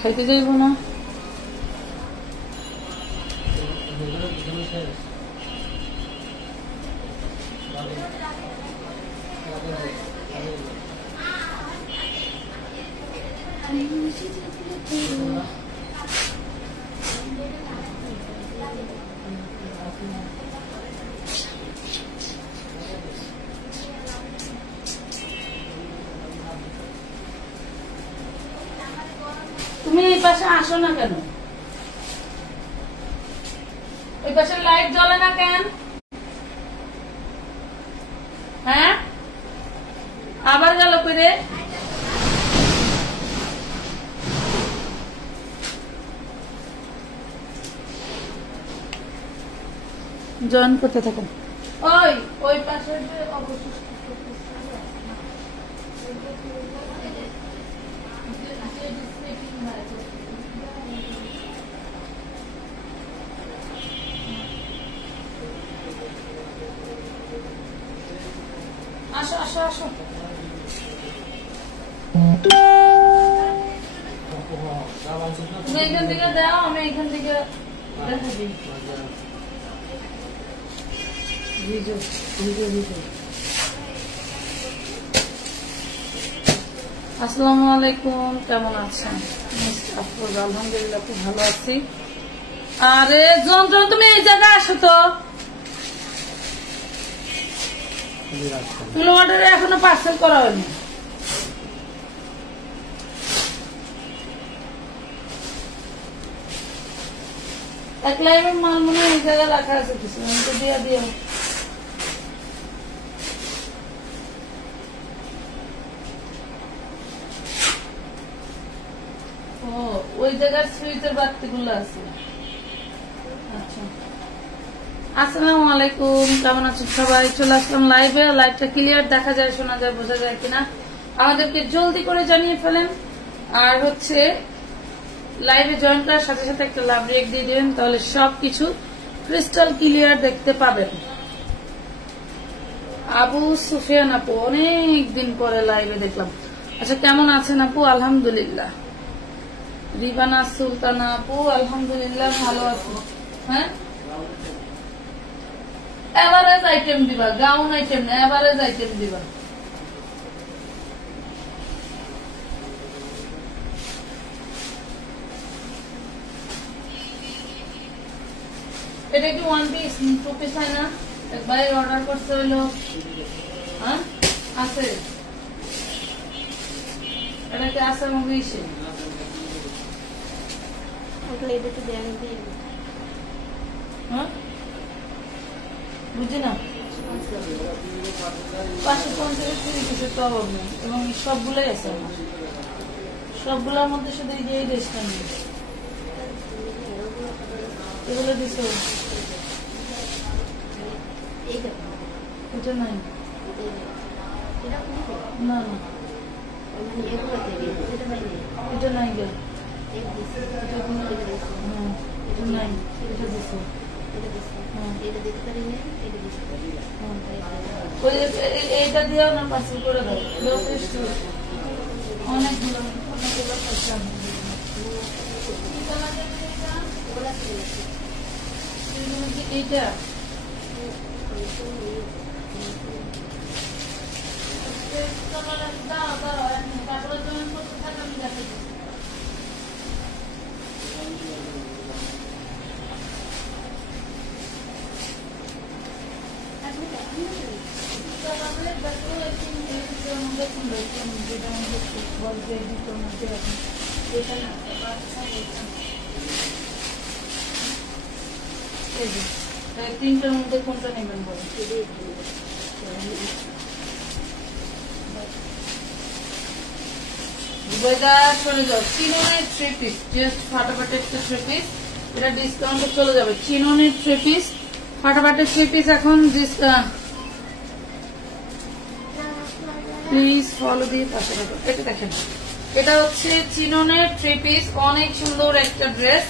খাইতে যাইব না তুমি এই পাশে আসো না কেন ওই পাশে লাইট জ্বলে না কেন হ্যাঁ আবার গেল করে জয়েন করতে থাকুন ওই পাশে অবশিষ্ট আসো আসো আসো তুমি এখান থেকে দাও আমি এখান থেকে দেখা দিই আসসালামু আলাইকুম কেমন আছেন আলহামদুলিল্লাহ খুব ভালো আছি আরে যন্ত্র তুমি এই জায়গায় আসো তো অর্ডারে এখনো পার্সেল করা হয়নি এক লাইনের মাল মনে হয় এই জায়গায় রাখা আছে কিছু তো দিয়ে দিয়ে ওই জায়গার সুইচের বাতি গুলো আছে আচ্ছা আসসালামু আলাইকুম কেমন আছেন সবাই চলে আসলাম লাইভে লাইভটা ক্লিয়ার দেখা যায় শোনা যায় বোঝা যায় কিনা আমাদেরকে জলদি করে জানিয়ে ফেলেন আর হচ্ছে লাইভে জয়েন করার সাথে সাথে একটা লাভ রেক দিয়ে দিবেন তাহলে সবকিছু ক্রিস্টাল ক্লিয়ার দেখতে পাবেন আবু সুফিয়ান আপু অনেকদিন পরে লাইভে দেখলাম আচ্ছা কেমন আছেন আপু আলহামদুলিল্লাহ রিবানা সুলতানা আপু আলহামদুলিল্লাহ ভালো আছি হ্যাঁ এভারেজ আইটেম দিবা গাউন আইটেম না এভারেজ আইটেম দিবা এটা কি ওয়ান পিস টু পিস হয় না একবার অর্ডার করতে হলো হ্যাঁ আছে এটা কি আছে মুভিশে ওগুলো এটা তো দেন দিই হ্যাঁ বুঝি না 550 তো অভাব নেই এবং সবগুলোই আছে আমার সবগুলোর মধ্যে শুধু এই ড্রেসটা নেই এগুলো দিছো এটা নাই না না এটা নাই গে এটা নাই এটা দিছো এইটা দিয়েও না পার্সেল করে দাও অনেকগুলো এইটা তারপরে জয়েন করতে থাকা আমি দেখে তিনটার মধ্যে কোনটা নেবেন বলে চলে যাও চিননের 3 পিস জাস্ট ফাটাফাটি একটা 3 পিস এটা ডিসকাউন্টে চলে যাবে চিননের 3 পিস ফাটাফাটি 3 পিস এখন প্লিজ ফলো দিয়ে পাশে রাখো এটা দেখেন এটা হচ্ছে চিননের 3 পিস অনেক সুন্দর একটা ড্রেস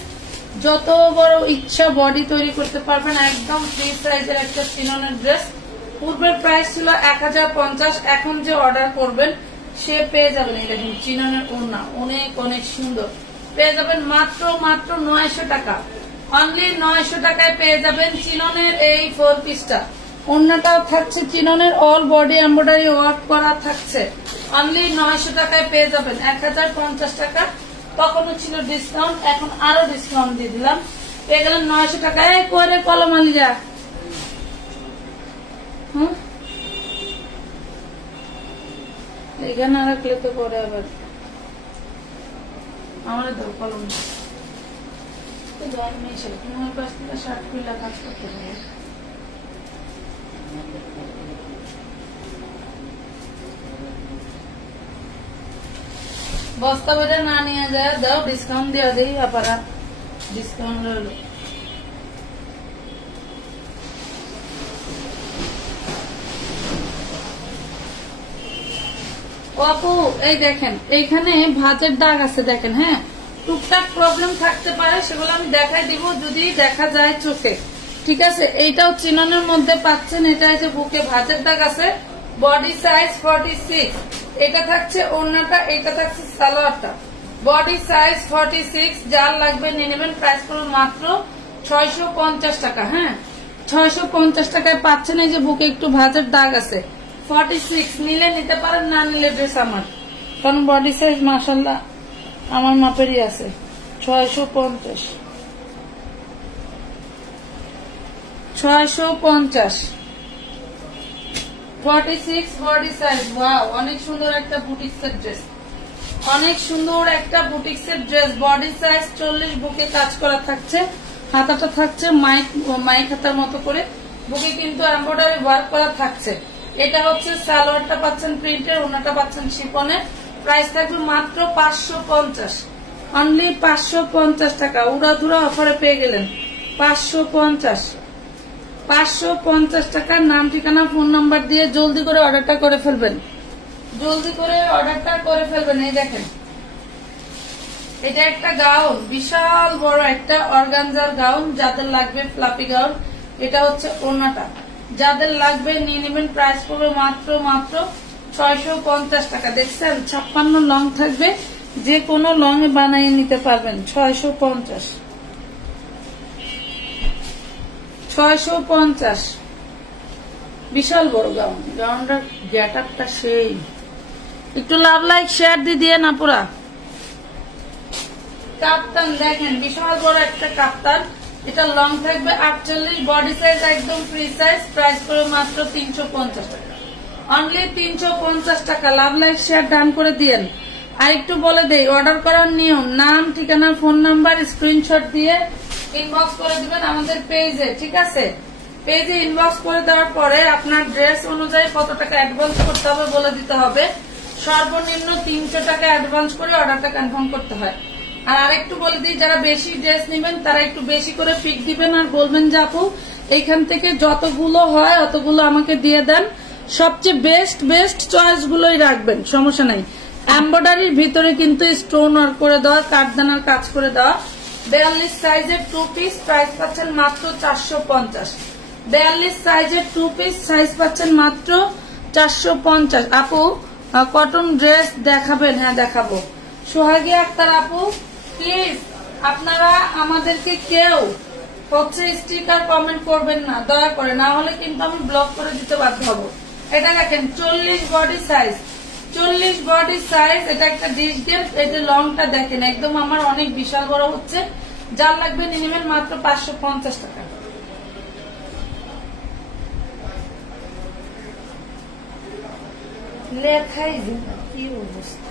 যত বড় ইচ্ছা বডি তৈরি করতে পারবেন একদম ফ্রি সাইজের একটা চিননের ড্রেস পূর্বের প্রাইস ছিল 1050 এখন যে অর্ডার করবেন সে পেয়ে যাবেন এই দেখুন চিননের ওড়না অনেক অনেক সুন্দর পেয়ে যাবেন মাত্র 900 টাকা। অনলি 900 টাকায় পেয়ে যাবেন চিননের এই 4 পিসটা। অন্যটাও থাকছে চিননের, অল বডি এমব্রয়ডারি ওয়ার্ক করা থাকছে। অনলি 900 টাকায় পেয়ে যাবেন। 1050 টাকা তখনও ছিল ডিসকাউন্ট, এখন আরো ডিসকাউন্ট দিয়ে দিলাম, পেয়ে গেলেন 900 টাকায়। করে কলমালি যা এখানে রাখলে তো পরে আবার আমার দাও কলম তোমার পাশ থেকে 60 কিলো কাজ করতে হবে। বস্তা বেড়ে না নিয়ে যায় দাও, ডিসকাউন্ট দিয়ে দিই আপারা, ডিসকাউন্ট রইল। আপু এই দেখেন এইখানে ভাঁজের দাগ আছে দেখেন, হ্যাঁ টুকটাক প্রবলেম থাকতে পারে, সেগুলো আমি দেখাই দিব যদি দেখা যায় চোখে, ঠিক আছে। এইটাও চিননের মধ্যে পাচ্ছেন, এটা যে বুকে ভাঁজের দাগ আছে, বডি সাইজ 46, এটা থাকছে ওড়নাটা, এটা থাকছে সালোয়ারটা। বডি সাইজ 46, যার লাগবে নিয়ে নেবেন। প্রাইস করুন মাত্র 650 টাকা। হ্যাঁ 650 টাকায় পাচ্ছেন। এই যে বুকে একটু ভাঁজের দাগ আছে, 46 নিলে নিতে পারেন, না নিলে ড্রেস আমার, কারণ বডি সাইজ মাশাআল্লাহ আমার মাপেরই আছে। 650 46 বডি সাইজ। ওয়াও, অনেক সুন্দর একটা বুটিক্সের ড্রেস, অনেক সুন্দর একটা বুটিক্সের ড্রেস। বডি সাইজ 40, বুকে কাজ করা থাকছে, হাতাটা থাকছে মাইক হাতার মতো করে, বুকে কিন্তু এমব্রয়ডারি ওয়ার্ক করা থাকছে। এটা হচ্ছে সালোয়ারটা পাচ্ছেন প্রিন্টের, ওনাটা পাচ্ছেন শিফনের। প্রাইস থাকবে মাত্র 550, অনলি 550 টাকা। উড়াধুরা অফারে পেয়ে গেলেন 550 টাকার। নাম ঠিকানা ফোন নাম্বার দিয়ে জলদি করে অর্ডারটা করে ফেলবেন, জলদি করে অর্ডারটা করে ফেলবেন। এই দেখেন এটা একটা গাউন, বিশাল বড় একটা অর্গানজার গাউন, যাদের লাগবে ফ্লাপি গাউন। এটা হচ্ছে ওড়নাটা, যাদের লাগবে নিয়ে নেবেন। প্রাইস পড়বে মাত্র 650 টাকা। দেখছেন 56 লং থাকবে, যে কোনো লং এ বানিয়ে নিতে পারবেন। 650 বিশাল বড় গাউন। গাউনটার গেট আপটা সেই, একটু লাভ লাইক শেয়ার দিয়ে না পুরা। কাপ্তান দেখেন, বিশাল বড় একটা কাপ্তান, এটা লং থাকবে 48, বডি সাইজ একদম ফ্রি সাইজ। প্রাইস করে মাত্র 350 টাকা, অনলি 350 টাকা। লাভ লাইক শেয়ার ডান করে দিয়েন। আর একটু বলে দেই অর্ডার করার নিয়ম, নাম ঠিকানা ফোন নাম্বার স্ক্রিনশট দিয়ে ইনবক্স করে দিবেন আমাদের পেজে, ঠিক আছে। পেজে ইনবক্স করে দেওয়ার পরে আপনার ড্রেস অনুযায়ী কত টাকা অ্যাডভান্স করতে হবে বলে দিতে হবে। সর্বনিম্ন 300 টাকা অ্যাডভান্স করে অর্ডারটা কনফার্ম করতে হয়। আর আরেকটু বলে দিই, যারা বেশি ড্রেস নেবেন তারা একটু বেশি করে পিক দিবেন, আর বলবেন যে আপু এইখান থেকে যতগুলো হয় অতগুলো আমাকে দিয়ে দেন, সবচেয়ে বেস্ট চয়েস গুলোই রাখবেন, সমস্যা নাই। এমব্রয়ডারির ভিতরে কিন্তু স্টোন ওয়ার্ক করে দেওয়া, কাঠদানার কাজ করে দেওয়া। 42 সাইজের 2 পিস, প্রাইস পাচ্ছেন মাত্র 450। 42 সাইজের 2 পিস সাইজ পাচ্ছেন মাত্র 450। আপু কটন ড্রেস দেখাবেন? হ্যাঁ দেখাবো। সোহাগী আক্তার আপু প্লিজ আপনারা আমাদেরকে কেউ হচ্ছে স্টিকার কমেন্ট করবেন না দয়া করে, না হলে কিন্তু আমি ব্লক করে দিতে বাধ্য হব। এটা দেখেন 40 বডি সাইজ, 40 বডি সাইজ। এটা একটা ডিশ গেম, এটা লংটা দেখেন একদম আমার অনেক বিশাল বড় হচ্ছে। যার লাগবে নিয়ে নেবেন মাত্র 550 টাকা। লেখাই কি অবস্থা,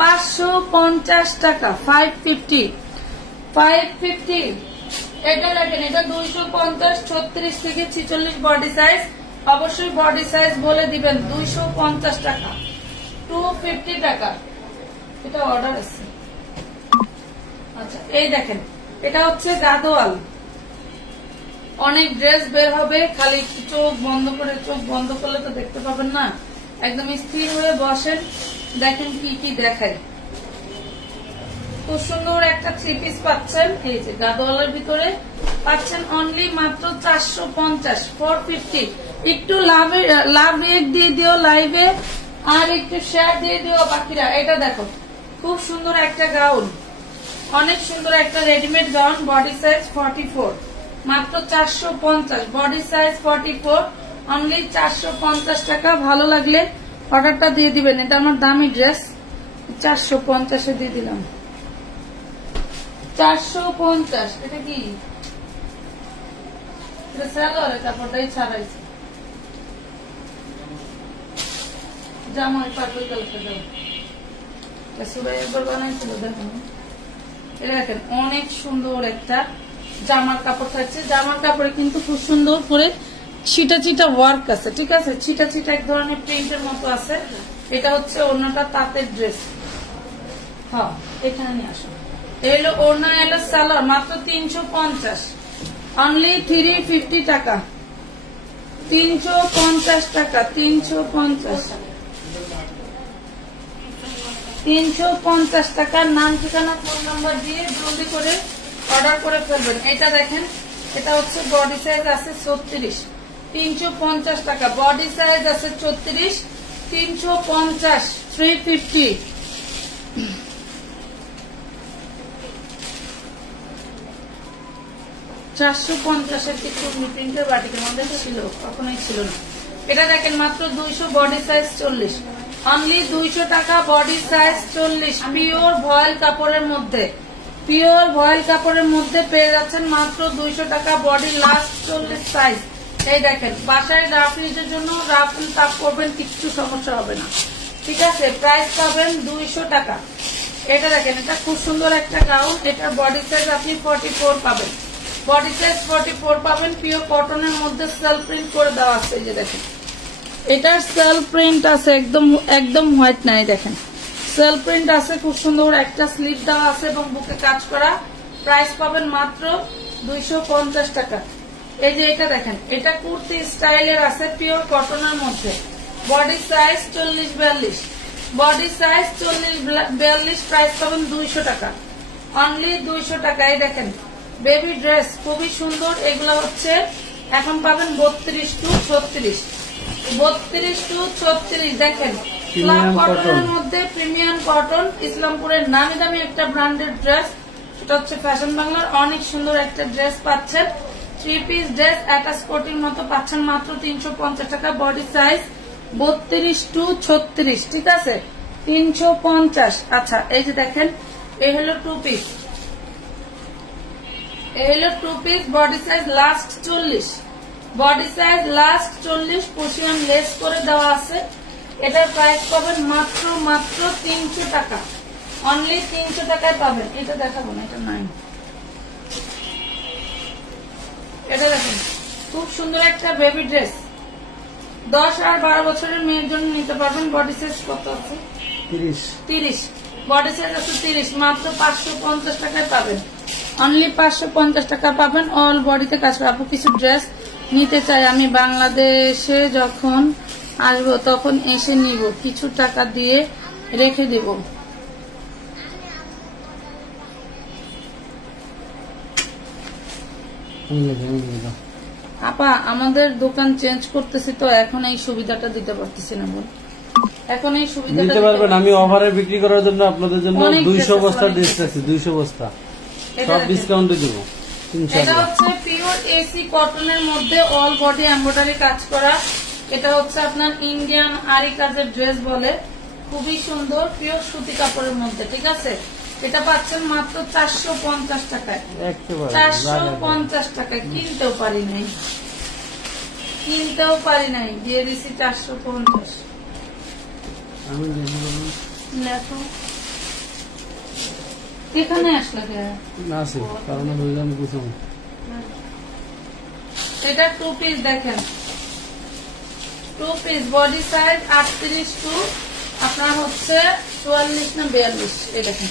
550 টাকা। 550 এটা দেখেন, এটা 250, 36 থেকে 46 বডি সাইজ। অবশ্যই বডি সাইজ বলে দিবেন। 250 টাকা, 250 টাকা। এটা অর্ডার আছে। আচ্ছা এই দেখেন, এটা হচ্ছে গাদোয়াল। অনেক ড্রেস বের হবে, খালি চোখ বন্ধ করে, চোখ বন্ধ করলে তো দেখতে পাবেন না, একদম স্থির হয়ে বসেন, দেখেন কি কি দেখায়। খুব সুন্দর একটা 3 পিস পাচ্ছেন, এই যে গাদোয়ালের ভিতরে পাচ্ছেন অনলি মাত্র 450, 450। একটু লাভ রেট দিয়ে দিও লাইভে, আর একটু শেয়ার দিয়ে দিও বাকিরা। এটা দেখো খুব সুন্দর একটা গাউন, অনেক সুন্দর একটা রেডিমেড গাউন, বডি সাইজ 44, মাত্র 450। বডি সাইজ 44, অনলি 450 টাকা। ভালো লাগলে অর্ডারটা দিয়ে দিবেন। এটা আমার দামি ড্রেস, 450 দিয়ে দিলাম। 450। এটা কি স্যালোয়ারের কাপড়টাই ছাড়াইছে। জামাই পার্পল কালারটা দাও, সুরাই একবার বানাইছিল দেখুন। এটা দেখেন অনেক সুন্দর একটা জামার কাপড় থাকছে। জামার কাপড়ে কিন্তু খুব সুন্দর করে ছিটা ছিটা ওয়ার্ক আছে, ঠিক আছে, ছিটা ছিটা এক ধরনের প্রিন্টের মতো আছে। এটা হচ্ছে ওড়নাটা, তাঁতের ড্রেস। হ্যাঁ, এখানে নিয়ে আসো। এলো ওড়না, এলো সালোয়ার, মাত্র 350, অনলি 350 টাকা। 350 টাকা, 350, 350 টাকা। নাম, ঠিকানা, ফোন নাম্বার দিয়ে জলদি করে অর্ডার করে ফেলবেন। এটা দেখেন, এটা হচ্ছে বডি সাইজ আছে 36, 350 টাকা। বডি সাইজ আছে 34, 350, 350। 450-এর কিছু প্রিন্টের বাটিকের মধ্যে ছিল, কখনোই ছিল না। এটা দেখেন মাত্র 200, বডি সাইজ 40, অনলি 200 টাকা। বডি সাইজ 40, পিওর ভয়েল কাপড়ের মধ্যে, পিওর ভয়েল কাপড়ের মধ্যে পেয়ে যাচ্ছেন মাত্র 200 টাকা। Body last 40 size. এই দেখেন, বাসায় রাফ ইউজের জন্য রাফুল তাপ করবেন, কিচ্ছু সমস্যা হবে না, ঠিক আছে। প্রাইস পাবেন 200 টাকা। এটা দেখেন, এটা খুব সুন্দর একটা গাউন। এটার বডি সাইজ আপনি 44 পাবেন। বডি সাইজ 44 পাবেন। পিওর কটনের মধ্যে সেলফ প্রিন্ট করে দেওয়া আছে। এই যে দেখেন, এটার সেলফ প্রিন্ট আছে, একদম হোয়াইট নাই, দেখেন সেলফ প্রিন্ট আছে। খুব সুন্দর একটা স্লিভ দেওয়া আছে এবং বুকে কাজ করা। প্রাইস পাবেন মাত্র 250 টাকা। এই যে এটা দেখেন, এটা কুর্তি স্টাইলের আছে, পিওর কটনের মধ্যে। Body size 40-42, body size 40-42। Price পাবেন 200 টাকা, অনলি 200 টাকা। এই দেখেন বেবি ড্রেস, খুবই সুন্দর। এগুলো হচ্ছে এখন পাবেন 32 to 36, 32 to 36। দেখেন ক্লাব কটনের মধ্যে প্রিমিয়াম কটন, ইসলামপুরের নামি দামি একটা ব্র্যান্ডেড ড্রেস। এটা হচ্ছে ফ্যাশন বাংলার অনেক সুন্দর একটা ড্রেস পাচ্ছেন। 3 পিস ড্রেস অ্যাটাচ কোটির মতো পাচ্ছেন মাত্র 350 টাকা। বডি সাইজ 32 to 36, ঠিক আছে, 350। আচ্ছা, এই যে দেখেন, এই হলো 2 পিস, এই হলো 2 piece. Body size last 40, body size last 40, পোশিয়ান লেস করে দেওয়া আছে। এটার প্রাইস পাবেন মাত্র 300 টাকা, অনলি 300 টাকায় পাবেন। এটা দেখাবো না, এটা নাই। এটা দেখেন, খুব সুন্দর একটা বেবি ড্রেস, 10 আর 12 বছরের মেয়ের জন্য নিতে পারবেন। বডি সাইজ কত আছে? 30, বডি সাইজ আছে 30, মাত্র 550 টাকায় পাবেন, অনলি 550 টাকা পাবেন। অল বডিতে কাজ করা। আপু কিছু ড্রেস নিতে চাই, আমি বাংলাদেশে যখন আসবো তখন এসে নিব, কিছু টাকা দিয়ে রেখে দিব। আপা আমাদের দোকান চেঞ্জ করতেছি তো এখন এই সুবিধাটা দিতে পারতেছি না। বল, এখন এই সুবিধাটা দিতে পারবেন। আমি অফারে বিক্রি করার জন্য আপনাদের জন্য 200 বস্তা ড্রেস আছে, 200 বস্তা সব ডিসকাউন্টে দেব ইনশাআল্লাহ। এটা হচ্ছে পিওর এসি কটনের মধ্যে অল বডি এমব্রয়ডারি কাজ করা। এটা হচ্ছে আপনার ইন্ডিয়ান আরি কাজের ড্রেস বলে, খুবই সুন্দর, পিওর সুতি কাপড়ের মধ্যে, ঠিক আছে। এটা পাচ্ছেন মাত্র 450 টাকায়, 450 টাকায়। কিনতেও পারি নাই, দিয়ে দিচ্ছি 450। লেখো এখানে আসলে এটা 2 পিস দেখেন, 2 পিস। বডি সাইজ 38 টু আপনার হচ্ছে 44 না 42। এই দেখেন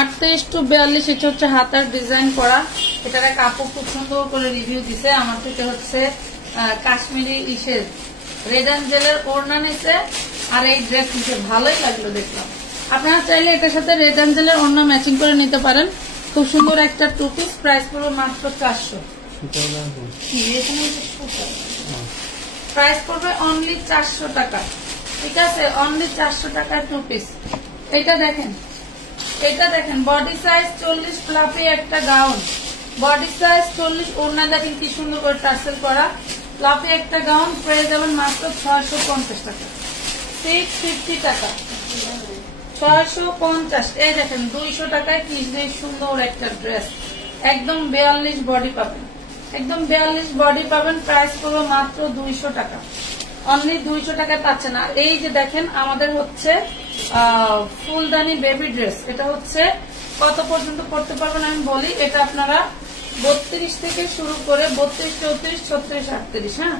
38 to 42। এটা হচ্ছে হাতার ডিজাইন করা। এটার কাপড় খুব সুন্দর করে রিভিউ দিছে আমার থেকে, হচ্ছে কাশ্মীরি ইসের রেড অ্যাঞ্জেলের ওড়না নিছে আর এই ড্রেস নিচে। ভালোই লাগলো দেখলাম। আপনারা চাইলে এটার সাথে রেড অ্যাঞ্জেলের ওড়না ম্যাচিং করে নিতে পারেন। খুব সুন্দর একটা 2 পিস। প্রাইস পড়বে মাত্র 400। প্রাইস পড়বে অনলি 400 টাকা, ঠিক আছে, অনলি 400 টাকার 2 পিস। এটা দেখেন, এটা দেখেন বডি সাইজ 40 ফ্লাফি একটা গাউন, বডি সাইজ 40, ওড়না দেখেন কি সুন্দর করে টার্সেল করা, ফ্লাফি একটা গাউন, প্রাইস যাবেন মাত্র 650 টাকা, 650 টাকা, 650। এই দেখেন 200 টাকায় কি সুন্দর একটা ড্রেস, একদম 42 বডি পাবেন, একদম 42 বডি পাবেন, প্রাইস পড়বে মাত্র 200 টাকা, অনলি 200 টাকায় পাচ্ছেন। আর এই যে দেখেন আমাদের হচ্ছে ফুলদানি বেবি ড্রেস, এটা হচ্ছে কত পর্যন্ত পড়তে পারবেন আমি বলি, এটা আপনারা 32 থেকে শুরু করে 32, 34, 36, 38, হ্যাঁ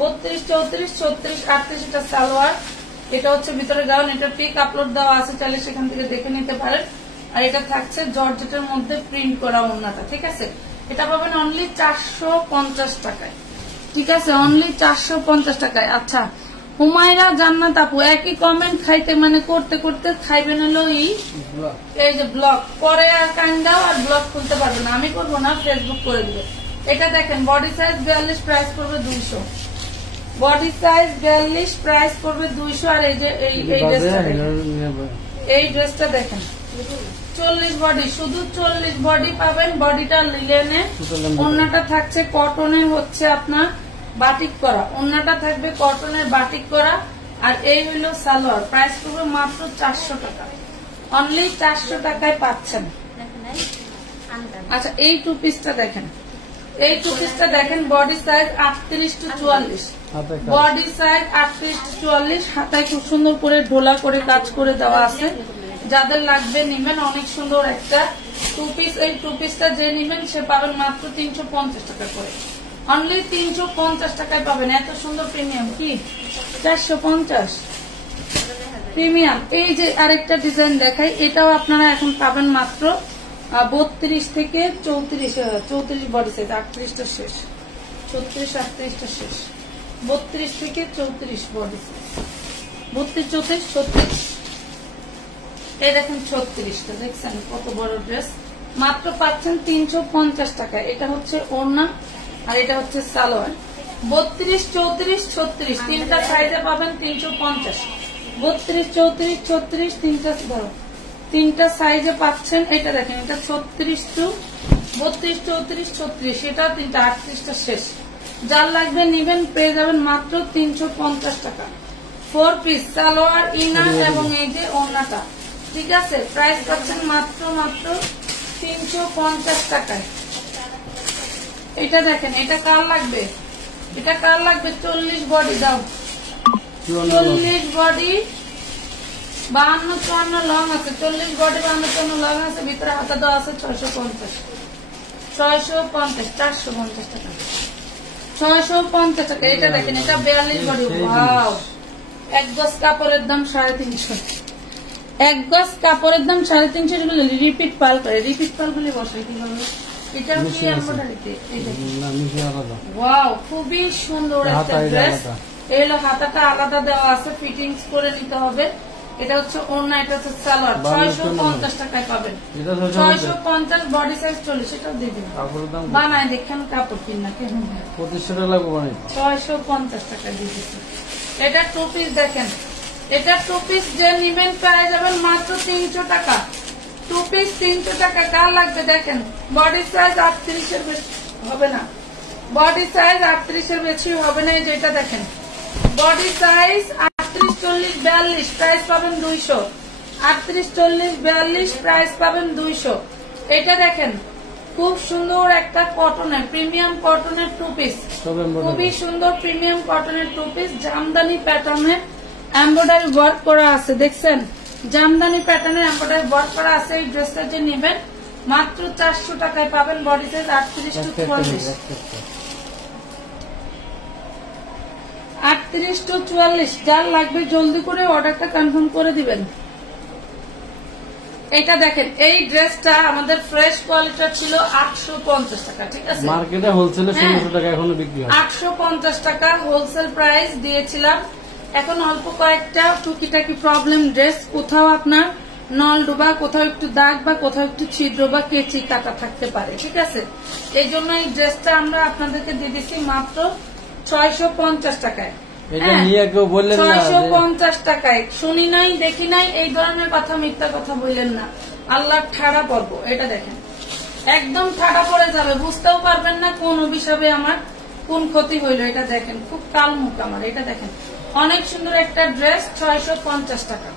32, 34, 36, 38 এটা সালোয়ার, এটা হচ্ছে ভিতরে গাউন, এটা পিক আপলোড দেওয়া আছে, চাইলে সেখান থেকে দেখে নিতে পারেন। আর এটা থাকছে জর্জেটের মধ্যে প্রিন্ট করা ওড়নাটা, ঠিক আছে, এটা পাবেন অনলি 450 টাকায়, ঠিক আছে, অনলি 450 টাকায়। আচ্ছা হুমায়রা জান্নাত আপু একই কমেন্ট খাইতে মানে করতে করতে খাইবেন হলো এই যে ব্লক, পরে আর কান্দাও আর ব্লক খুলতে পারবে না, আমি করবো না, ফেসবুক করে দিবে। এটা দেখেন বডি সাইজ 42, প্রাইস পড়বে 200, বডি সাইজ 42, প্রাইস পড়বে 200। আর এই যে এই ড্রেসটা দেখেন 40 বডি, শুধু 40 বডি পাবেন, বডিটা লিলেনে, ওড়নাটা থাকছে কটনের হচ্ছে আপনার বাটিক করা, ওড়নাটা থাকবে কটনের বাটিক করা, আর এই হলো সালোয়ার, প্রাইস পড়বে মাত্র 400 টাকা, অনলি 400 টাকায় পাচ্ছেন। আচ্ছা এই টু পিসটা দেখেন, এই টু পিসটা দেখেন body size 38 to 44, body size 38 to 44, হাতায় খুব সুন্দর করে ঢোলা করে কাজ করে দেওয়া আছে, যাদের লাগবে নিবেন, অনেক সুন্দর একটা টু পিস। এই টু পিসটা যে নিবেন সে পাবেন মাত্র 350 টাকা করে, অনলি 350 টাকায় পাবেন, এত সুন্দর প্রিমিয়াম কি 450 প্রিমিয়াম। এই যে আরেকটা ডিজাইন দেখাই, এটাও আপনারা এখন পাবেন মাত্র 32 থেকে 34 বডি সাইজ, 38টা শেষ, 36, 38টা শেষ, 32 থেকে 34 বডি সাইজ, 32, 34, 36, এই দেখেন 36টা, দেখছেন কত বড় ড্রেস, মাত্র পাচ্ছেন 350 টাকা। এটা হচ্ছে ওড়না আর এটা হচ্ছে সালোয়ার, 32, 34, 36 তিনটা সাইজে পাবেন 350, 32, 34, 36 তিনটা সাইজে পাচ্ছেন। এটা দেখেন এটা 36 to 32, 34, 36, এটা তিনটা 38টা শেষ, যার লাগবে নিবেন, পেয়ে যাবেন মাত্র 350 টাকা, 4 পিস সালোয়ার ইনার এবং এই যে ওড়নাটা, ঠিক আছে, প্রাইস পাচ্ছেন মাত্র 350 টাকায়। এটা দেখেন এটা কার লাগবে, এটা কার লাগবে, 40 বডি দাও, 40 বডি 52, 54 লং আছে, 40 বডি 52, 54 লং আছে, ভিতরে হাতা দেওয়া আছে 650, 450 টাকা, 650 টাকা। এটা দেখেন এটা 42 বডি, ওয়াও, এক গজ কাপড়ের দাম 350, এক গজ কাপড়ের দাম 350, রিপিট পাল করে, রিপিট পাল গুলি বসে কিভাবে, এটা কি এমব্রয়ডারিতে, ওয়াও খুবই সুন্দর একটা ড্রেস, এই হলো হাতাটা আলাদা দেওয়া আছে, ফিটিংস করে নিতে হবে। এটা হচ্ছে ওড়না, এটা হচ্ছে সালোয়ার, 650 টাকায় পাবেন, 650, বডি সাইজ 40, এটাও দিয়ে দিন, বানায় দেখেন কাপড় কিনা কেমন 2500 টাকা লাগবে, 650 টাকা দিয়ে দিচ্ছি। এটা টু পিস দেখেন, এটা টু পিস যে নিবেন পেয়ে যাবেন মাত্র 300 টাকা, টু পিস 300 টাকা। কার লাগবে দেখেন, বডি সাইজ 38 এর বেশি হবে না, বডি সাইজ 38 এর বেশি হবে না। যেটা দেখেন বডি সাইজ 38, 40, 42, প্রাইস পাবেন 200, 38, 40, 42, প্রাইস পাবেন 200। এটা দেখেন খুব সুন্দর একটা কটনের, প্রিমিয়াম কটনের টু পিস, খুবই সুন্দর প্রিমিয়াম কটনের টু পিস, জামদানি প্যাটার্নের এমব্রয়ডারি ওয়ার্ক করা আছে, দেখছেন জামদানি প্যাটার্নের এমব্রয়ডারি ওয়ার্ক করা আছে। এই ড্রেসটা যে নেবেন মাত্র 400 টাকায় পাবেন, বডি সাইজ 38 to 44, 38 to 44, যার লাগবে জলদি করে অর্ডারটা কনফার্ম করে দিবেন। এটা দেখেন এই ড্রেসটা আমাদের ফ্রেশ কোয়ালিটির ছিল 850 টাকা, ঠিক আছে, মার্কেটে হোলসেলে 1600 টাকা এখনো বিক্রি হয়, 850 টাকা হোলসেল প্রাইস দিয়েছিলাম। এখন অল্প কয়েকটা টুকিটাকি প্রবলেম ড্রেস, কোথাও আপনার নল ডুবা, কোথাও একটু দাগ বা কোথাও একটু ছিদ্র বা কেচি কাটা থাকতে পারে, ঠিক আছে, এই জন্য এই ড্রেসটা আমরা আপনাদেরকে দিয়ে দিচ্ছি মাত্র 650 টাকায়। 650 টাকায়, শুনি নাই দেখি নাই এই ধরনের কথা, মিথ্যা কথা বললেন না, আল্লাহ ঠাড়া পর্ব। এটা দেখেন একদম ঠাড়া পড়ে যাবে, বুঝতেও পারবেন না কোন অভিশাপে আমার কোন ক্ষতি হইলো। এটা দেখেন খুব কালমুখ আমার। এটা দেখেন অনেক সুন্দর একটা ড্রেস, 650 টাকা।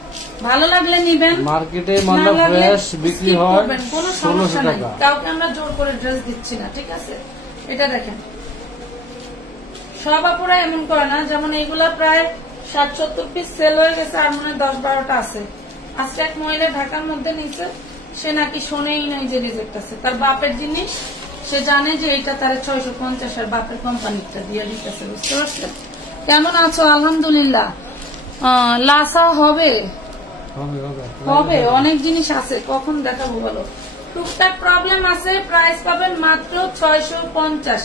ভালো লাগলে নিবেন, মার্কেটে মাল্লা ফ্রেশ বিক্রি হয় কোনো সমস্যা নাই, কাউকে আমরা জোর করে ড্রেস দিচ্ছি না, ঠিক আছে। এটা দেখেন সব আপুরা এমন করে না, যেমন এইগুলা প্রায় 60-70 পিস সেল হয়ে গেছে, আর মনে 10-12টা আছে। আজকে এক মহিলা ঢাকার মধ্যে নিচ্ছে, সে নাকি শোনেই নাই যে রিজেক্ট আছে। তার বাপের জিনিস, সে জানে যে এটা তার 650 আর বাপের কোম্পানিটা দিয়ে দিতেছে, বুঝতে পারছেন। কেমন আছো? আলহামদুলিল্লাহ। লাসা হবে হবে, অনেক জিনিস আছে, কখন দেখাবো বলো। টুকটাক প্রবলেম আছে, প্রাইস পাবেন মাত্র 650।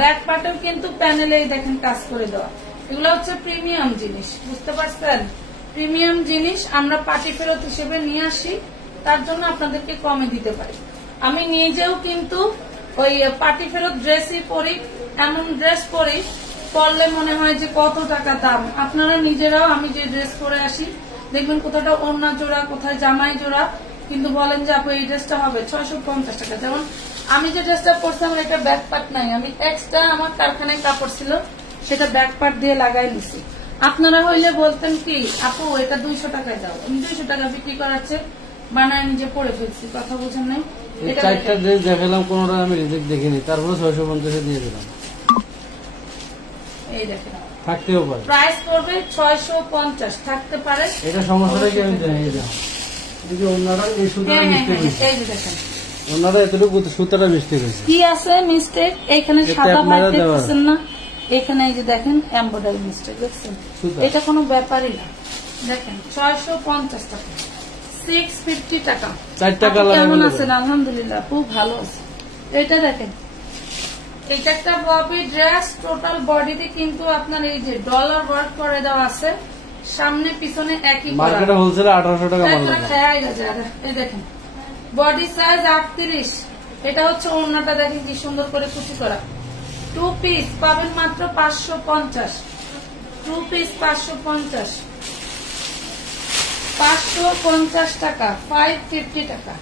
ব্যাক পার্টেও কিন্তু প্যানেলে দেখেন কাজ করে দেওয়া। এগুলো হচ্ছে প্রিমিয়াম জিনিস, বুঝতে পারছেন। প্রিমিয়াম জিনিস আমরা পার্টি ফেরত হিসেবে নিয়ে আসি, তার জন্য আপনাদেরকে কমে দিতে পারি। আমি নিজেও কিন্তু ওই পার্টি ফেরত ড্রেসই পরি, এমন ড্রেস পরি পরলে মনে হয় যে কত টাকা দাম। আপনারা নিজেরাও, আমি যে ড্রেস পরে আসি দেখবেন কোথাটা ওড়না জোড়া, কোথায় জামাই জোড়া, কিন্তু বলেন যে আপু এই ড্রেসটা হবে 650 টাকা। যেমন আমি যে ড্রেসটা পরছি আমার এটা ব্যাক পার্ট নাই, আমি এক্সট্রা আমার কারখানায় কাপড় ছিল সেটা ব্যাক পার্ট দিয়ে লাগাই নিছি। আপনারা হইলে বলতেন কি আপু এটা 200 টাকায় দাও, আমি 200 টাকা বিক্রি করাচ্ছে বানায় নিজে পরে ফেলছি, কথা বুঝেন নাই। চারটা ড্রেস দেখালাম, কোনটা আমি রিজেক্ট দেখিনি, তারপরে 650 দিয়ে দিলাম। এই দেখেন থাকতেও পারে, প্রাইস পড়বে 650, থাকতে পারে, এটা সমস্যাটা কি আমি জানি না। এই যে ওনারা এই সুতাটা মিস্টেক হয়েছে, এই যে দেখেন ওনারা এতটুকু সুতাটা মিস্টেক হয়েছে। কি আছে মিস্টেক? এখানে সাদা ভাগ দেখতেছেন না, এখানে এই যে দেখেন এমব্রয়ডারি মিস্টেক দেখছেন, এটা কোনো ব্যাপারই না। দেখেন 650 টাকা, 650 টাকা। 4 টাকা লাগে। কেমন আছেন? আলহামদুলিল্লাহ খুব ভালো আছে। এটা দেখেন এটা একটা ববি ড্রেস, টোটাল বডিতে কিন্তু আপনার এই যে ডলার ওয়ার্ক করে দেওয়া আছে, সামনে পিছনে একই। মার্কেটে হোলসেল 1800 টাকা মাল দাম। এই দেখেন বডি সাইজ 38। এটা হচ্ছে ওড়নাটা দেখেন কি সুন্দর করে কুচি করা। 2 পিস পাবেন মাত্র 550। 2 পিস 550, 550 টাকা, 550 টাকা।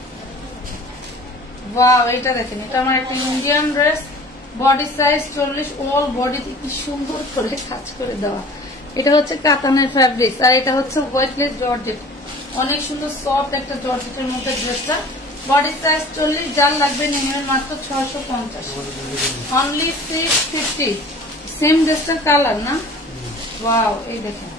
ওয়াও, এটা দেখেন এটা আমার একটা Indian dress, body size 40, all বডিতে কি সুন্দর করে কাজ করে দেওয়া। এটা হচ্ছে কাতানের ফ্যাব্রিক, আর এটা হচ্ছে ওয়েটলেস জর্জেট, অনেক সুন্দর সফট একটা জর্জেটের মধ্যে ড্রেসটা। বডি সাইজ 40, যার লাগবে নিয়ে মাত্র 650, অনলি 650। সেম ড্রেসটার কালার না? ওয়াও, এই দেখেন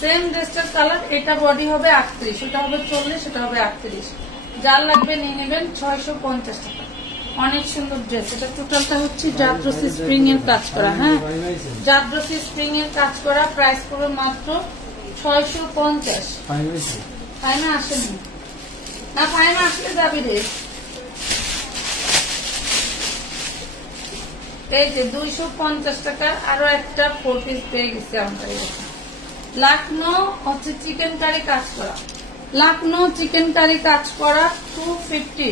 সেম ড্রেসটার কালার। এটা বডি হবে 38, এটা হবে 40, এটা হবে 38। যার লাগবে নিয়ে নেবেন 650 টাকা। অনেক সুন্দর ড্রেস। এটা টোটালটা হচ্ছে জাদ্রসি স্প্রিং এর কাজ করা। হ্যাঁ, জাদ্রসি স্প্রিং এর কাজ করা, প্রাইস পড়বে মাত্র 650। ফাইমে আসেনি না, ফাইমে আসলে যাবি রে। এই যে 250 টাকার আরো একটা 4 পিস পেয়ে গেছে আমরা। লাকনো হচ্ছে চিকেন কারি কাজ করা, লাকনো চিকেন কারি কাজ করা 250,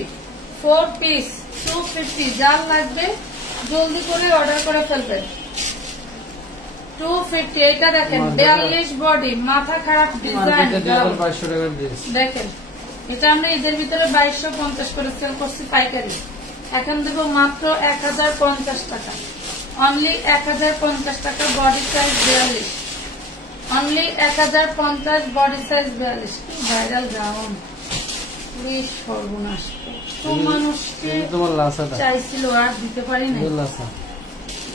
4 পিস 250। যার লাগবে জলদি করে অর্ডার করে ফেলবেন। 250। এটা দেখেন 42 বডি, মাথা খারাপ ডিজাইন। দেখেন এটা আমরা এদের ভিতরে 2250 করে সেল করছি পাইকারি, এখন দেবো মাত্র 1050 টাকা, অনলি 1050 টাকা। Body size 42, only 1050, body size 42। Viral gown, please সর্বনাশ, তো মানুষকে চাইছিল আর দিতে পারি না।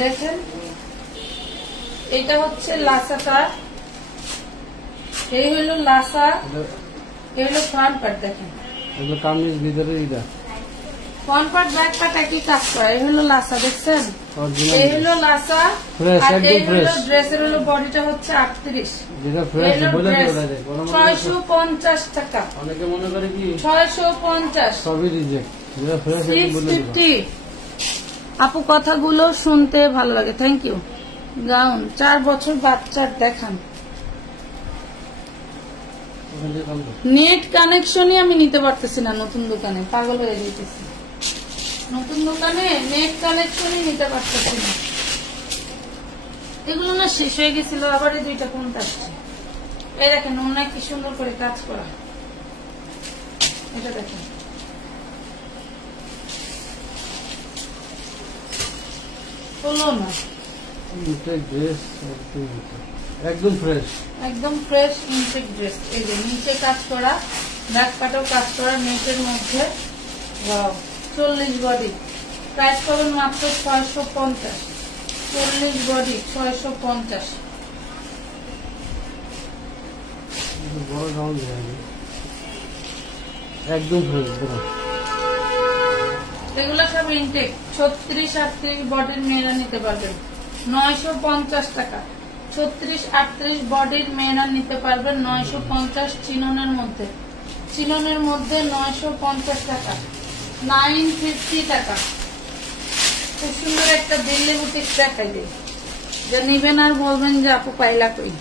দেখেন এটা হচ্ছে লাসাটা, এই হলো লাসা, এই হলো ফ্রন্ট পার্ট। দেখেন এগুলো কামিজ ভিতরে এটা ফ্রন্ট পার্ট ব্যাক পার্ট একই কাজ করা। এই হলো লাসা, দেখছেন এই হলো লাসা, আর এই হলো ড্রেসের হলো বডিটা হচ্ছে 38, যেটা ফ্রেশ বলে দেওয়া যায় 650 টাকা। অনেকে মনে করে কি 650, সবই রিজেক্ট, যেটা ফ্রেশ বলে 650। আপু কথাগুলো শুনতে ভালো লাগে, থ্যাংক ইউ। গাউন 4 বছর বাচ্চার দেখান। নেট কানেকশনই আমি নিতে পারতেছি না নতুন দোকানে, পাগল হয়ে যেতেছি। নতুন দোকানে নেট কানেকশনই নিতে পারতেছি না। এগুলো না শেষ হয়ে গেছিল, আবার এই দুইটা কোনটা আসছে। এই দেখেন অনেক কি সুন্দর করে কাজ করা, এটা দেখেন হলো না ড্রেস একদম ফ্রেশ, একদম ফ্রেশ ইনটেক ড্রেস। এই যে নিচে কাজ করা, ব্যাক পাটেও কাজ করা, নেটের মধ্যে 40 বডি, প্রাইস পাবেন মাত্র 650। 40 বডি 650। বড় গাউন একদম ফ্রেশ। এগুলো সব ইনটেক 36-38 বডির মেয়েরা নিতে পারবেন 950 টাকা। 36-38 বডির মেয়েরা নিতে পারবেন 950 চিননের মধ্যে। চিননের মধ্যে 950 টাকা, 950 টাকা। খুব সুন্দর একটা দিল্লি বুটিক দেখাই দিই, যে নিবেন আর বলবেন যে আপু পাইলা কই।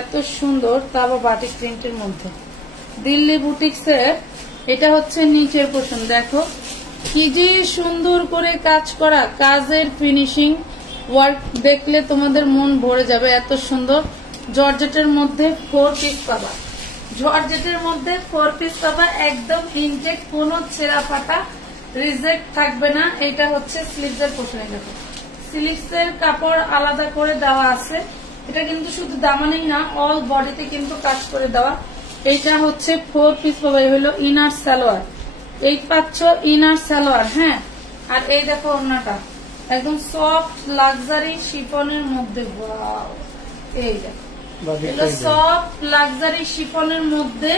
এত সুন্দর, তা আবার বাটিক প্রিন্টের মধ্যে দিল্লি বুটিক্সের। এটা হচ্ছে নিচের পোর্শন, দেখো কি যে সুন্দর করে কাজ করা, কাজের ফিনিশিং ওয়ার্ক দেখলে তোমাদের মন ভরে যাবে। এত সুন্দর জর্জেটের মধ্যে 4 পিস পাবা, জর্জেটের মধ্যে 4 পিস পাবা, একদম ইনটেক, কোনো ছেঁড়া ফাটা রিজেক্ট থাকবে না। এটা হচ্ছে স্লিভসের পোর্শন, দেখো স্লিভসের কাপড় আলাদা করে দেওয়া আছে। এটা কিন্তু শুধু দামানেই না, অল বডিতে কিন্তু কাজ করে দেওয়া। এইটা হচ্ছে 4 পিস পাবা। এই হলো ইনার সালোয়ার, এই পাচ্ছ ইনার সালোয়ার। হ্যাঁ, আর এই দেখো ওড়নাটা একদম সফট লাক্সারি শিফনের মধ্যে। ওয়াও, এই দেখো এটা সফট লাক্সারি শিফনের মধ্যে।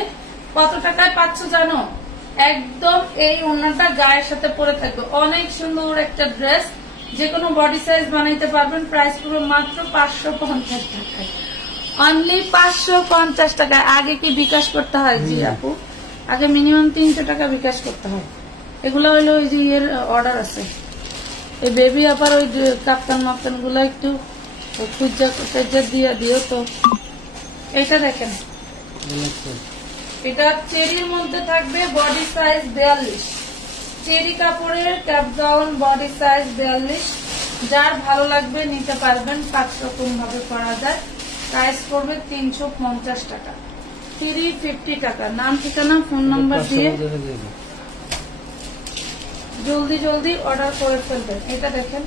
কত টাকায় পাচ্ছ জানো? একদম এই ওড়নাটা গায়ের সাথে পরে থাকবে, অনেক সুন্দর একটা ড্রেস, যে কোনো বডি সাইজ বানাইতে পারবেন। প্রাইস পুরো মাত্র 550 টাকায়, অনলি 550 টাকায়। আগে কি বিকাশ করতে হয়? জি আপু, আগে মিনিমাম 300 টাকা বিকাশ করতে হয়। এগুলো হইলো ওই যে এর অর্ডার আছে, এই বেবি আবার ওই কাপ্তান মাপ্তান গুলো একটু খুঁজা দিয়ে দিও তো। এটা দেখেন, এটা চেরির মধ্যে থাকবে, বডি সাইজ 42, চেরি কাপড়ের ক্যাপ গাউন, বডি সাইজ 42। যার ভালো লাগবে নিতে পারবেন, 5 রকম ভাবে করা যায়। প্রাইস পড়বে 350 টাকা, 350 টাকা। নাম ঠিকানা ফোন নাম্বার দিয়ে জলদি জলদি অর্ডার করে ফেলবেন। এটা দেখেন,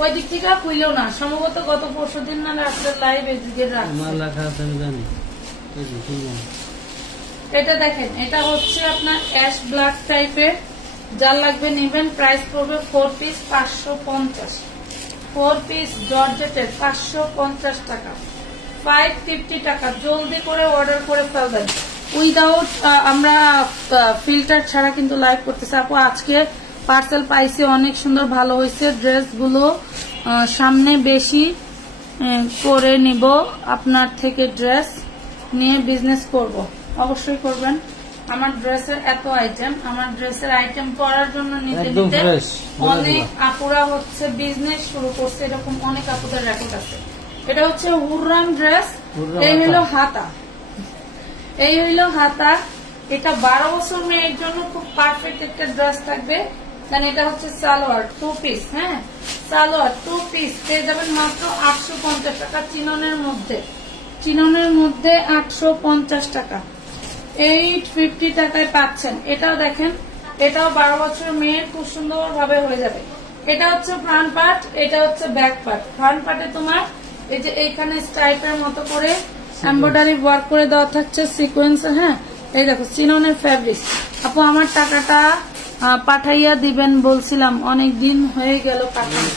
ওই দিক থেকে খুইলেও না, সম্ভবত গত 20 দিন না রাত্রের লাইভ এদিকে এটা দেখেন, এটা হচ্ছে আপনার অ্যাশ ব্ল্যাক টাইপের। যার লাগবে নেবেন। প্রাইস পড়বে 4 পিস 550, 4 পিস জর্জেটের 550 টাকা, 550 টাকা। জলদি করে অর্ডার করে ফেলবেন। উইদাউট আমরা ফিল্টার ছাড়া কিন্তু লাইভ করতেছি। আপু আজকে পার্সেল পাইছি, অনেক সুন্দর, ভালো হয়েছে। ড্রেসগুলো সামনে বেশি করে নিব, আপনার থেকে ড্রেস নিয়ে বিজনেস করব। অবশ্যই করবেন। আমার ড্রেসের এত আইটেম, আমার ড্রেসের আইটেম পরার জন্য নিতে নিতে অনেক আপুরা হচ্ছে বিজনেস শুরু করছে, এরকম অনেক আপুদের রেকর্ড আছে। এটা হচ্ছে হুররাম ড্রেস। এই হলো হাতা, এই হইল হাতা। এটা 12 বছর মেয়ের জন্য খুব পারফেক্ট একটা ড্রেস থাকবে। কারণ এটা হচ্ছে সালোয়ার 2 পিস। হ্যাঁ, সালোয়ার 2 পিস পেয়ে যাবেন মাত্র 850 টাকা চিননের মধ্যে। চিননের মধ্যে 850 টাকা, 850 টাকায় পাচ্ছেন। এটাও দেখেন, এটাও 12 বছর মেয়ের খুব সুন্দর ভাবে হয়ে যাবে। এটা হচ্ছে ফ্রন্ট পার্ট, এটা হচ্ছে ব্যাক পার্ট। ফ্রন্ট পার্টে তোমার এই যে এইখানে স্ট্রাইপের মতো করে এমব্রয়ডারি ওয়ার্ক করে দেওয়া থাকছে সিকোয়েন্স। হ্যাঁ, এই দেখো চিননের ফ্যাব্রিক। আপু আমার টাকাটা পাঠাইয়া দিবেন বলছিলাম, অনেক দিন হয়ে গেল পাঠানো।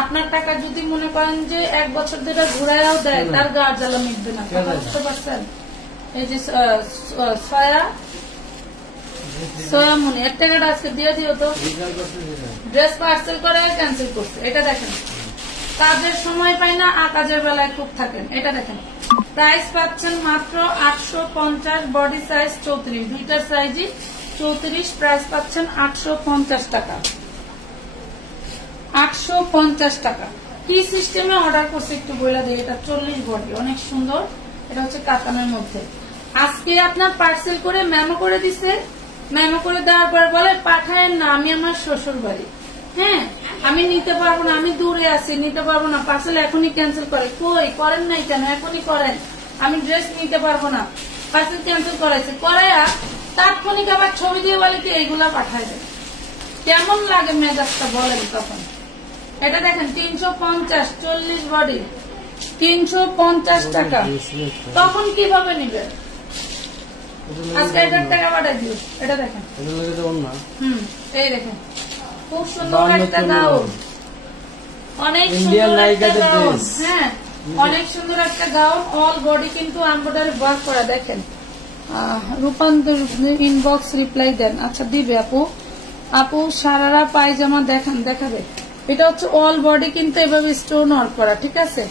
আপনার টাকা যদি মনে করেন যে 1 বছর ধরে ঘুরাইয়াও দেয়, তার গা জ্বালা মিটবে না। বুঝতে পারছেন? এই যে সয়ামনি এর টাকাটা আজকে দিয়ে দিও তো। ড্রেস পার্সেল করে ক্যান্সেল করছে। এটা দেখেন, কাজের সময় পাই না, কাজের বেলায় খুব থাকেন। এটা দেখেন, প্রাইস পাচ্ছেন মাত্র 850, বডি সাইজ 34, দুইটার সাইজই 34। প্রাইস পাচ্ছেন 850 টাকা, 850 টাকা। কি সিস্টেমে অর্ডার করছে একটু বলে দিই। এটা 40 বডি, অনেক সুন্দর। এটা হচ্ছে কাতানের মধ্যে। আজকে আপনার পার্সেল করে মেমো করে দিছে, মেমো করে দেওয়ার পর বলে পাঠায়েন না, আমি আমার শ্বশুর বাড়ি। হ্যাঁ আমি নিতে পারবো না, আমি দূরে আছি, নিতে পারবো না, পার্সেল এখনই ক্যান্সেল করে। কই করেন নাই কেন? এখনই করেন, আমি ড্রেস নিতে পারবো না, পার্সেল ক্যান্সেল করাইছে। করাইয়া তাৎক্ষণিক আবার ছবি দিয়ে বলে কি এইগুলা পাঠায় দেয়। কেমন লাগে মেজাজটা বলেন তখন? এটা দেখেন 350, 40 বডি 350 টাকা। তখন কিভাবে নিবে? আজকে 1000 টাকা পাঠাই দিও। এটা দেখেন, এই দেখেন খুব সুন্দর একটা গাউন, অনেক সুন্দর একটা গাউন। হ্যাঁ অনেক সুন্দর একটা গাউন, অল বডি কিন্তু এমব্রয়ডারি ওয়ার্ক করা। দেখেন রূপান্তর ইনবক্স রিপ্লাই দেন। আচ্ছা দিবে আপু। আপু সারারা পায়জামা দেখান, দেখাবে। এটা হচ্ছে অল বডি কিন্তু এভাবে স্টোন ওয়ার্ক করা, ঠিক আছে?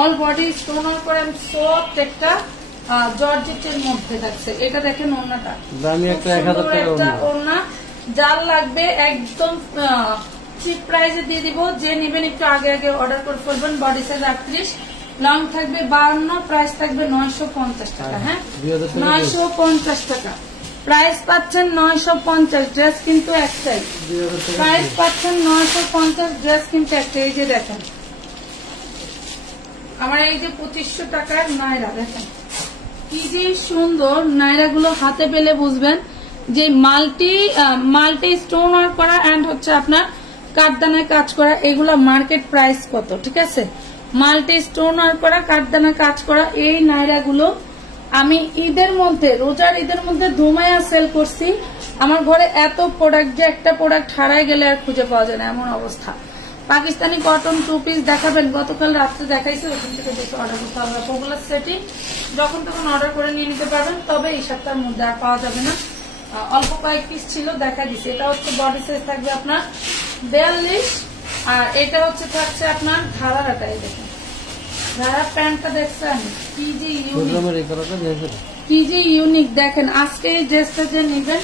অল বডি স্টোন ওয়ার্ক করা, সফট একটা জর্জেটের মধ্যে থাকছে। এটা দেখেন ওড়নাটা, একটা ওড়না। যার লাগবে একদম চিপ প্রাইসে দিয়ে দিব। যে নেবেন একটু আগে আগে অর্ডার করে ফেলবেন। বডি সাইজ 38, লং থাকবে 52, প্রাইস থাকবে 950 টাকা। হ্যাঁ 950 টাকা প্রাইস পাচ্ছেন। 950 ড্রেস কিন্তু একটাই, প্রাইস পাচ্ছেন 950 ড্রেস কিন্তু একটাই। এই যে দেখেন আমার এই যে 2500 টাকার নাইরা, দেখেন কি যে সুন্দর নাইরা গুলো। হাতে পেলে বুঝবেন যে মাল্টি স্টোন ওয়ার্ক করা এন্ড হচ্ছে আপনার কাঠদানায় কাজ করা। এগুলো মার্কেট প্রাইস কত, ঠিক আছে? মাল্টি স্টোন ওয়ার্ক করা, কাঠদানায় কাজ করা এই নাইরা গুলো আমি ঈদের মধ্যে, রোজার ঈদের মধ্যে ধুমায়া সেল করছি। আমার ঘরে এত প্রোডাক্ট যে একটা প্রোডাক্ট হারাই গেলে আর খুঁজে পাওয়া যায় না, এমন অবস্থা। পাকিস্তানি কটন 2 পিস দেখাবেন, গতকাল রাত্রে দেখাইছে, ওখান থেকে দেখে অর্ডার করতে হবে। পপুলার সেটিং যখন তখন অর্ডার করে নিয়ে নিতে পারবেন, তবে এই সপ্তাহের মধ্যে আর পাওয়া যাবে না। অল্প কয়েক পিস ছিল, দেখা দিচ্ছে। এটা হচ্ছে বডি সাইজ থাকবে আপনার 42, আর এটা হচ্ছে থাকছে আপনার ধারাটা। এই দেখেন ধারা প্যান্টটা দেখছেন কি যে ইউনিক, কি যে ইউনিক। দেখেন আজকে এই ড্রেসটা যে নিবেন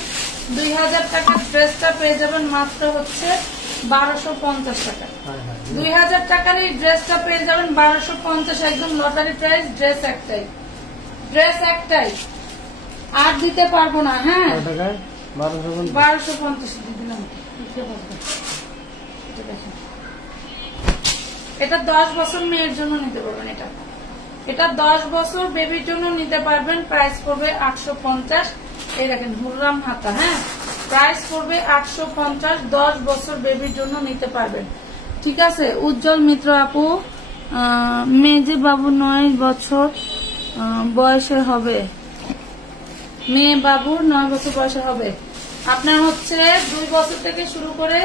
2000 টাকার ড্রেসটা পেয়ে যাবেন মাত্র হচ্ছে 1250 টাকা। 2000 টাকার এই ড্রেসটা পেয়ে যাবেন 1250, একদম লটারি প্রাইস। ড্রেস একটাই, ড্রেস একটাই, আর দিতে পারবো না। হ্যাঁ 1250 দিলাম। এটা 10 বছর মেয়ের জন্য নিতে পারবেন। এটা 10 বছর বেবির জন্য নিতে পারবেন। প্রাইস পড়বে 850। এই দেখেন হুররাম হাতা। হ্যাঁ প্রাইস পড়বে 850, 10 বছর বেবির জন্য নিতে পারবেন, ঠিক আছে? উজ্জ্বল মিত্র আপু, মেয়ে বাবু 9 বছর বয়সে হবে, মেয়ে বাবুর 9 বছর বয়সে হবে। আপনার হচ্ছে 2 বছর থেকে শুরু করে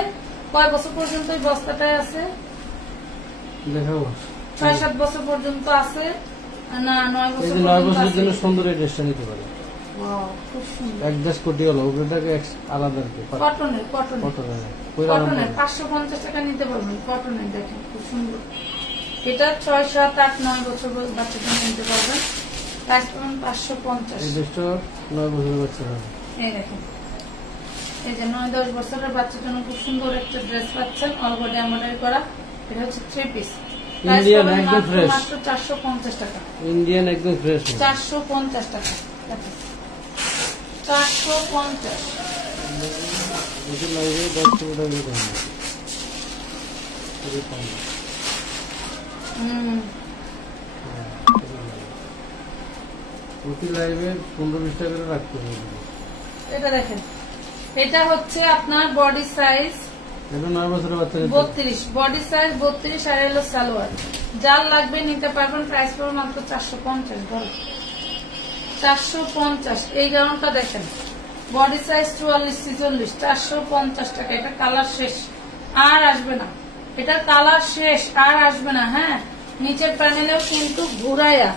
কয় বছর পর্যন্ত এই বস্তাটায় আছে? 6-7 বছর পর্যন্ত আছে না? 9 বছর। 9 বছরের জন্য সুন্দর এই ড্রেসটা নিতে পারে। খুব সুন্দর। এক ড্রেস কোটি হলো, ওটাকে আলাদা কটনের 550 টাকা নিতে পারবেন। কটনের দেখেন খুব সুন্দর। এটা 6, 7, 8, 9 বছর বাচ্চার জন্য নিতে পারবেন। প্রাইস পাবেন 550। এই ড্রেসটা 9 বছরের বাচ্চা হবে। এই দেখেন এই যে 9-10 বছরের বাচ্চার জন্য খুব সুন্দর একটা ড্রেস পাচ্ছেন, অল বডি এমব্রয়ডারি করা। এটা হচ্ছে 3 পিস, ইন্ডিয়ান একদম ফ্রেশ, মাত্র 450 টাকা। ইন্ডিয়ান একদম ফ্রেশ 450 টাকা, 450। প্রতি লাইভে 15-20 টাকা করে রাখতে হবে। এটা দেখেন এটা হচ্ছে আপনার বডি সাইজ 32, বডি সাইজ 32, আর এলো সালোয়ার। যার লাগবে নিতে পারবেন। প্রাইস পড়বে মাত্র 450। বড় 450। এই গাউনটা দেখেন বডি সাইজ 44-46, 450 টাকা। এটা কালার শেষ, আর আসবে না। এটা কালার শেষ, আর আসবে না। হ্যাঁ নিচের প্যানেলেও কিন্তু ঘুরাইয়া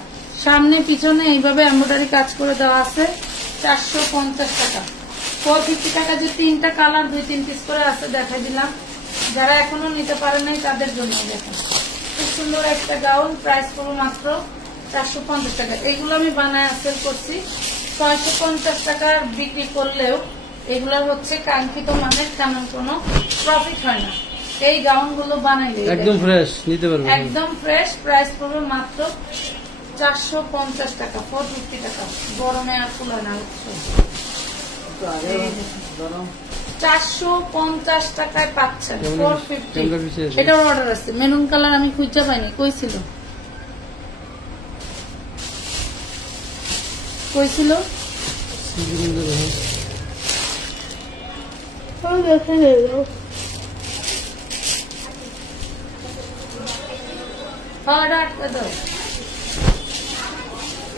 সামনে পিছনে এইভাবে এমব্রয়ডারি কাজ করে দেওয়া আছে। 450 টাকা। 450 টাকা যে 3টা কালার 2-3 পিস করে আছে দেখাই দিলাম। যারা এখনো নিতে পারেন নাই তাদের জন্য দেখেন খুব সুন্দর একটা গাউন। প্রাইস পড়বে মাত্র 450 টাকা। এগুলো আমি বানায় সেল করছি 650 টাকার বিক্রি করলেও এগুলোর হচ্ছে কাঙ্ক্ষিত মানের তেমন কোনো প্রফিট হয় না। এই গাউন গুলো বানাইলে একদম ফ্রেশ নিতে পারবেন, একদম ফ্রেশ। প্রাইস পড়বে মাত্র 450 টাকা। 450 টাকা। গরমে আর কুলায় না। 450 টাকায় পাচ্ছেন 450। এটার অর্ডার আছে, মেরুন কালার আমি খুঁজে পাইনি, কই ছিল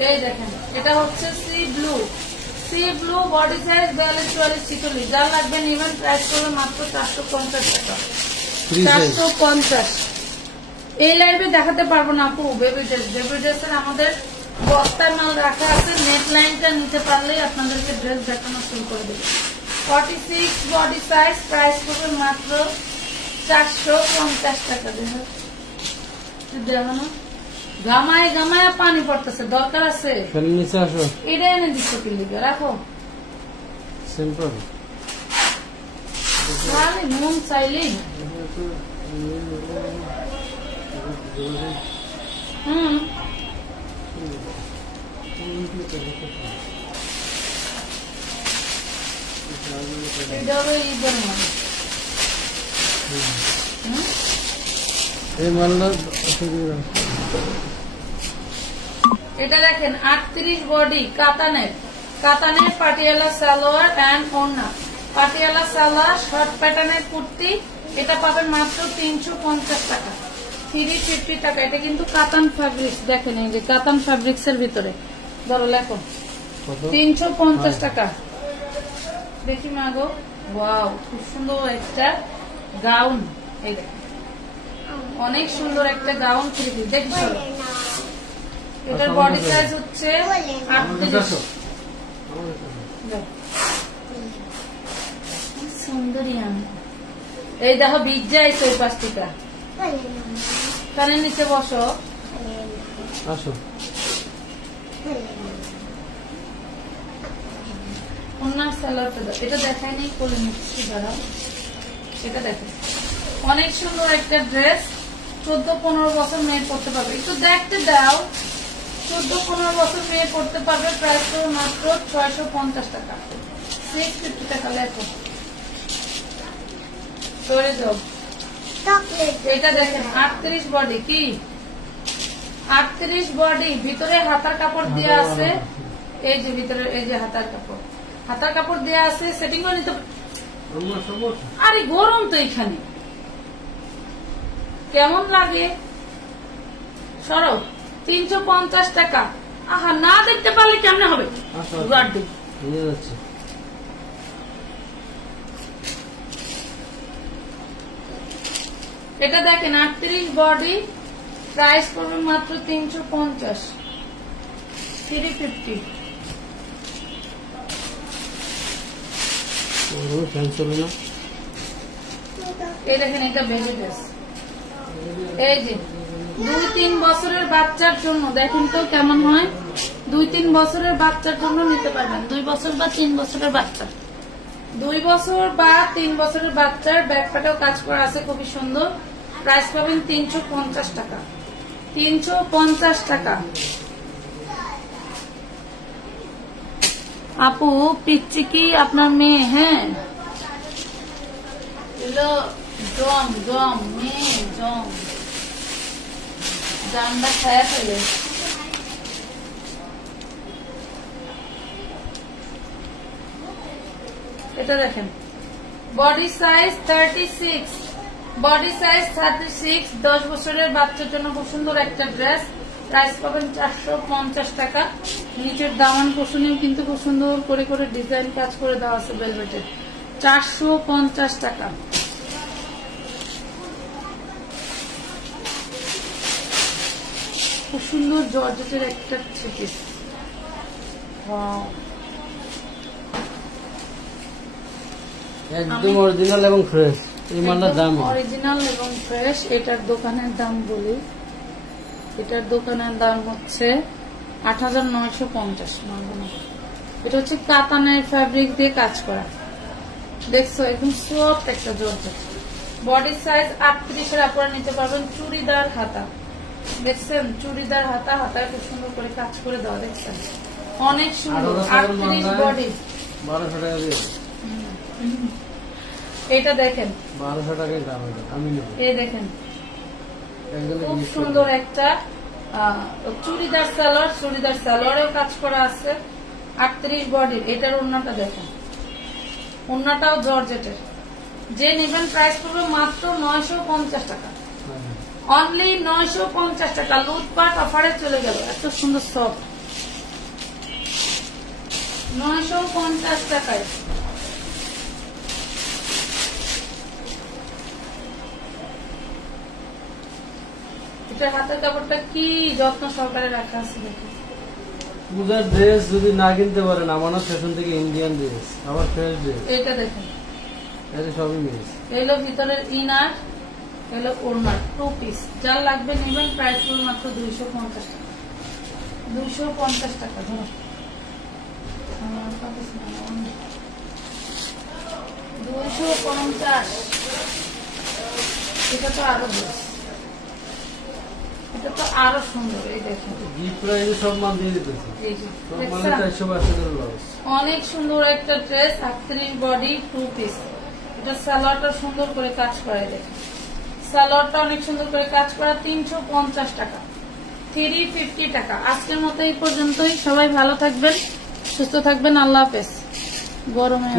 এই দেখেন, এটা হচ্ছে সি ব্লু বডি সাইজ 42-44-46, যা লাগবে নিবেন। প্রাইস করবে মাত্র 450 টাকা, 450। এই লাইভে দেখাতে পারবো না আপু বেবি ড্রেসের আমাদের বস্তার মাল রাখা আছে, নেট লাইনটা নিতে পারলেই আপনাদেরকে ড্রেস দেখানো শুরু করে দেবে। 46 বডি সাইজ, প্রাইস করবে মাত্র 450 টাকা। দেখানো গামায় পানি পড়তেছে, দরকার আছে এটা এনে দিচ্ছ কি লিখে রাখো সিম্পল মন চাইলেই। এটা হলো ঈদের মাল। এটা দেখেন 38 বডি কাতানের পাটিয়ালা সালোয়ার এন্ড ওড়না, পাটিয়ালা সালোয়ার শর্ট প্যাটার্নের কুর্তি। এটা পাবেন মাত্র 350 টাকা, 350 টাকা। এটা কিন্তু কাতান ফ্যাব্রিক্স, দেখেন এই যে কাতান ফ্যাব্রিক্স এর ভিতরে ধরো লেখো 350 টাকা। দেখি মাগো, ওয়াও খুব সুন্দর একটা গাউন, এই দেখেন অনেক সুন্দর একটা গাউন থ্রি পিস। দেখি এটার বডি সাইজ হচ্ছে 38। সুন্দরী আমি এই দেখো বিজ্জা এসে ওই 5 টাকা কানের নিচে বসো। এটা দেখায় নেই, কোলে নিচ্ছি দাঁড়াও। এটা দেখো অনেক সুন্দর একটা ড্রেস, 14-15 বছর মেয়ে পড়তে পারবে। একটু দেখতে দাও, 14-15 বছর মেয়ে পড়তে পারবে। প্রাইস তো মাত্র 650 টাকা, 650 টাকা। লেখো সরে যাও। এটা দেখেন 38 বডি, কি 38 বডি, ভিতরে হাতার কাপড় দেওয়া আছে। এই যে ভিতরে এই যে হাতার কাপড় দেওয়া আছে, সেটিং করে নিতে। আরে গরম তো এখানে, কেমন লাগে সরব। 350 টাকা। আহা, না দেখতে পারলে কেমনে হবে। এটা দেখেন 38 বডি, প্রাইস পড়বে মাত্র 350, 350। এই দেখেন এটা বেবি ড্রেস, এই যে 2-3 বছরের বাচ্চার জন্য। দেখেন তো কেমন হয়, 2-3 বছরের বাচ্চার জন্য নিতে পারবেন। 2 বছর বা 3 বছরের বাচ্চা, 2 বছর বা 3 বছরের বাচ্চার ব্যাকপ্যাটেও কাজ করা আছে, খুবই সুন্দর। প্রাইস পাবেন 350 টাকা, 350 টাকা। আপু পিচ্ছি কি আপনার মেয়ে? হ্যাঁ, জম মেয়ে জামটা খায়া ফেলে। এটা দেখেন বডি সাইজ 36, বডি সাইজ 36, 10 বছরের বাচ্চার জন্য খুব সুন্দর একটা ড্রেস। প্রাইস পাবেন 450 টাকা। নিচের দামান কুশনেও কিন্তু খুব সুন্দর করে করে ডিজাইন কাজ করে দেওয়া আছে ভেলভেটে, 450 টাকা। খুব সুন্দর জর্জেটের একটা থ্রি পিস, একদম অরিজিনাল এবং ফ্রেশ। এই মালটার দাম অরিজিনাল এবং ফ্রেশ। এটার দোকানের দাম বলি, এটার দোকানের দাম হচ্ছে 8950। এটা হচ্ছে কাতানের ফ্যাব্রিক দিয়ে কাজ করা, দেখছো একদম সফট একটা জর্জেট। বডি সাইজ 38 এর আপনারা নিতে পারবেন। চুড়িদার হাতা, দেখছেন চুড়িদার হাতা, হাতায় খুব সুন্দর করে কাজ করে দেওয়া, দেখছেন অনেক সুন্দর। 38 বডি, 1200 টাকা দিয়ে। এটা দেখেন 1200 টাকায় দাম এটা আমি নেব। এই দেখেন একদমই খুব জিনিস সুন্দর একটা চুড়িদার সালোয়ারেও কাজ করা আছে 38 বডির। এটার ওড়নাটা দেখেন, ওড়নাটাও জর্জেটের। যে নেবেন প্রাইস পড়বে মাত্র 950 টাকা, অনলি 950 টাকা। লুটপাট অফারে চলে গেল, এত সুন্দর সফট 950 টাকায়। এটা হাতের কাপড়টা কি যত্ন সহকারে রাখা আছে দেখুন। পূজার ড্রেস যদি না কিনতে পারেন আমানত ফ্যাশন থেকে ইন্ডিয়ান ড্রেস, আবার ফ্রেশ ড্রেস, এটা দেখেন, এটা সবই মিস। এলো ভিতরের ইনার, এলো ওড়না, 2 পিস। যার লাগবে নেবেন, প্রাইস পড়বে মাত্র 250 টাকা। 250 টাকা ধরো, 250। এটা তো আরো বেশ, এটা তো আরো সুন্দর। এই দেখেন গিফট প্রাইসে সব মাল দিয়ে দিতেছে, এই যে সব মালে দেখছেন? 450 করে লস। অনেক সুন্দর একটা ড্রেস, 38 বডি, 2 পিস। এটা সালোয়ারটা সুন্দর করে কাজ করে দেখেন, সালোয়ারটা অনেক সুন্দর করে কাজ করা, 350 টাকা, 350 টাকা। আজকের মতো এই পর্যন্তই। সবাই ভালো থাকবেন, সুস্থ থাকবেন, আল্লাহ হাফেজ। গরমে